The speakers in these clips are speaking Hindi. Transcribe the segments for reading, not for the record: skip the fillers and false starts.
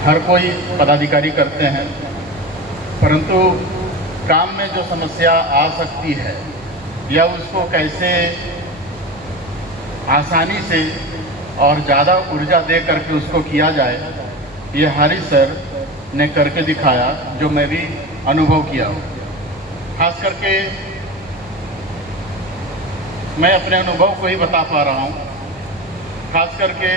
हर कोई पदाधिकारी करते हैं, परंतु काम में जो समस्या आ सकती है या उसको कैसे आसानी से और ज़्यादा ऊर्जा दे करके उसको किया जाए, ये हारिस सर ने करके दिखाया, जो मैं भी अनुभव किया हूँ। खास करके मैं अपने अनुभव को ही बता पा रहा हूँ। खास करके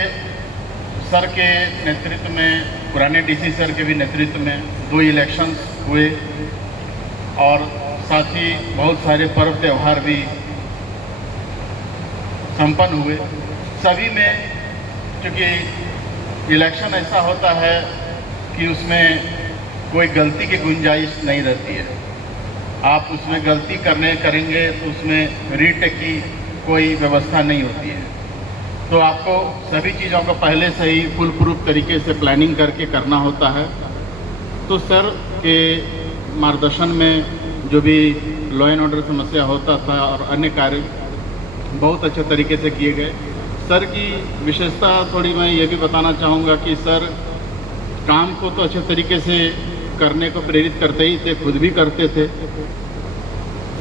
सर के नेतृत्व में, पुराने डीसी सर के भी नेतृत्व में 2 इलेक्शंस हुए और साथ ही बहुत सारे पर्व त्यौहार भी संपन्न हुए। सभी में क्योंकि इलेक्शन ऐसा होता है कि उसमें कोई गलती की गुंजाइश नहीं रहती है। आप उसमें गलती करेंगे तो उसमें रीटेक की कोई व्यवस्था नहीं होती है। तो आपको सभी चीज़ों को पहले से ही फुल प्रूफ तरीके से प्लानिंग करके करना होता है। तो सर के मार्गदर्शन में जो भी लॉ एंड ऑर्डर समस्या होता था और अन्य कार्य बहुत अच्छे तरीके से किए गए। सर की विशेषता थोड़ी मैं ये भी बताना चाहूँगा कि सर काम को तो अच्छे तरीके से करने को प्रेरित करते ही थे, खुद भी करते थे।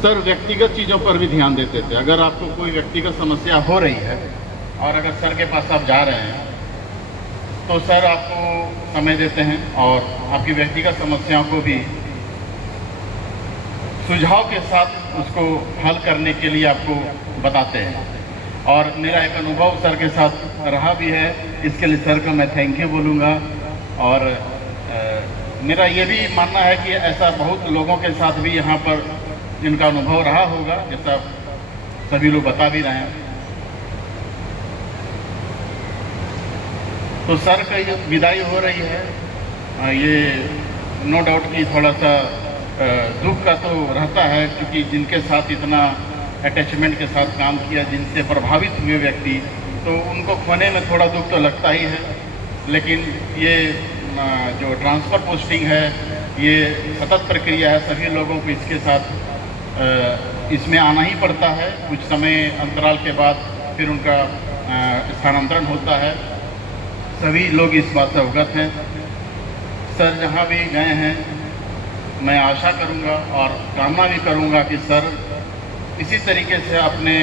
सर व्यक्तिगत चीज़ों पर भी ध्यान देते थे। अगर आपको कोई व्यक्तिगत समस्या हो रही है और अगर सर के पास आप जा रहे हैं तो सर आपको समय देते हैं और आपकी व्यक्तिगत समस्याओं को भी सुझाव के साथ उसको हल करने के लिए आपको बताते हैं। और मेरा एक अनुभव सर के साथ रहा भी है, इसके लिए सर को मैं थैंक यू बोलूँगा। और मेरा ये भी मानना है कि ऐसा बहुत लोगों के साथ भी यहाँ पर जिनका अनुभव रहा होगा, जैसा सभी लोग बता भी रहे हैं। तो सर का ये विदाई हो रही है, ये नो डाउट कि थोड़ा सा दुख का तो रहता है, क्योंकि जिनके साथ इतना अटैचमेंट के साथ काम किया, जिनसे प्रभावित हुए व्यक्ति, तो उनको खोने में थोड़ा दुख तो लगता ही है। लेकिन ये जो ट्रांसफ़र पोस्टिंग है, ये सतत प्रक्रिया है। सभी लोगों को इसके साथ इसमें आना ही पड़ता है। कुछ समय अंतराल के बाद फिर उनका स्थानांतरण होता है। सभी लोग इस बात से अवगत हैं। सर जहाँ भी गए हैं, मैं आशा करूँगा और कामना भी करूँगा कि सर इसी तरीके से अपने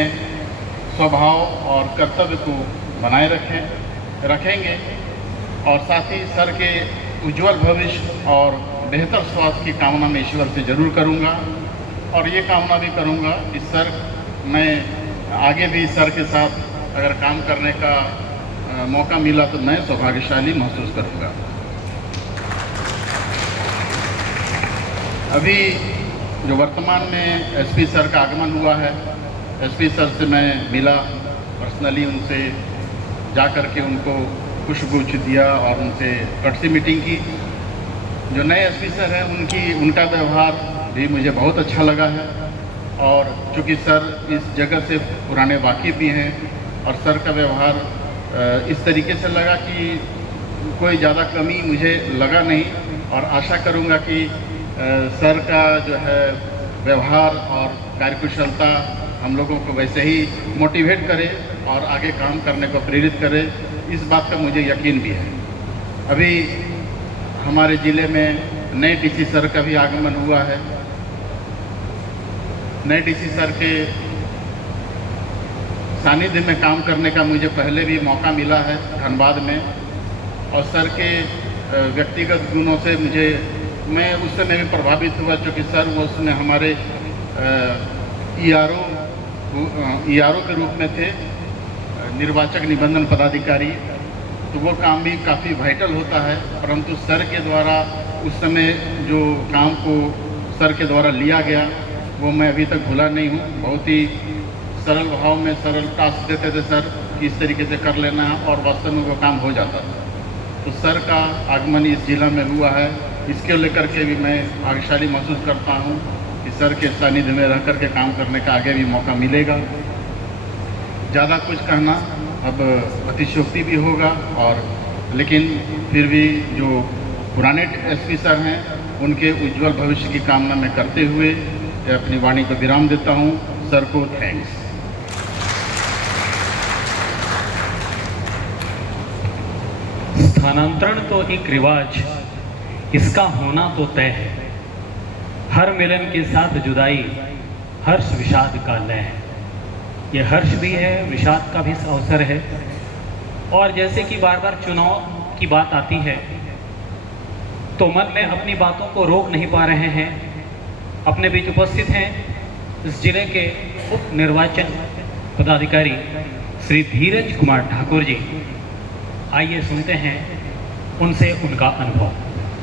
स्वभाव और कर्तव्य को बनाए रखेंगे और साथ ही सर के उज्जवल भविष्य और बेहतर स्वास्थ्य की कामना मैं ईश्वर से ज़रूर करूँगा। और ये कामना भी करूँगा कि सर, मैं आगे भी सर के साथ अगर काम करने का मौका मिला तो मैं सौभाग्यशाली महसूस करूँगा। अभी जो वर्तमान में एसपी सर का आगमन हुआ है, एसपी सर से मैं मिला पर्सनली, उनसे जा कर के उनको पुष्पगुच्छ दिया और उनसे कटसी मीटिंग की। जो नए एसपी सर हैं उनका व्यवहार भी मुझे बहुत अच्छा लगा है। और चूँकि सर इस जगह से पुराने वाकिफ़ भी हैं और सर का व्यवहार इस तरीके से लगा कि कोई ज़्यादा कमी मुझे लगा नहीं। और आशा करूँगा कि सर का जो है व्यवहार और कार्यकुशलता हम लोगों को वैसे ही मोटिवेट करे और आगे काम करने को प्रेरित करे, इस बात का मुझे यकीन भी है। अभी हमारे ज़िले में नए डीसी सर का भी आगमन हुआ है। नए डीसी सर के सानिध्य में काम करने का मुझे पहले भी मौका मिला है धनबाद में। और सर के व्यक्तिगत गुणों से मैं उस समय भी प्रभावित हुआ, क्योंकि सर वो उसमें हमारे ईआरओ के रूप में थे, निर्वाचक निबंधन पदाधिकारी। तो वो काम भी काफ़ी वाइटल होता है, परंतु सर के द्वारा उस समय जो काम को सर के द्वारा लिया गया वो मैं अभी तक भूला नहीं हूँ। बहुत ही सरल भाव में सरल टास्क देते थे सर कि इस तरीके से कर लेना है, और वास्तव में वो काम हो जाता था। तो सर का आगमन इस जिला में हुआ है, इसके लेकर के भी मैं भाग्यशाली महसूस करता हूँ कि सर के सानिध्य में रह कर के काम करने का आगे भी मौका मिलेगा। ज़्यादा कुछ कहना अब अतिशयोक्ति भी होगा, और लेकिन फिर भी जो पुराने एसपी सर हैं उनके उज्जवल भविष्य की कामना मैं करते हुए अपनी वाणी को विराम देता हूँ। सर को थैंक्स। स्थान स्थानांतरण तो एक रिवाज, इसका होना तो तय है। हर मिलन के साथ जुदाई, हर्ष विषाद का लय है। ये हर्ष भी है, विषाद का भी अवसर है। और जैसे कि बार बार चुनाव की बात आती है तो मन में अपनी बातों को रोक नहीं पा रहे हैं। अपने बीच उपस्थित हैं इस जिले के उप निर्वाचन पदाधिकारी श्री धीरज कुमार ठाकुर जी। आइए सुनते हैं उनसे उनका अनुभव।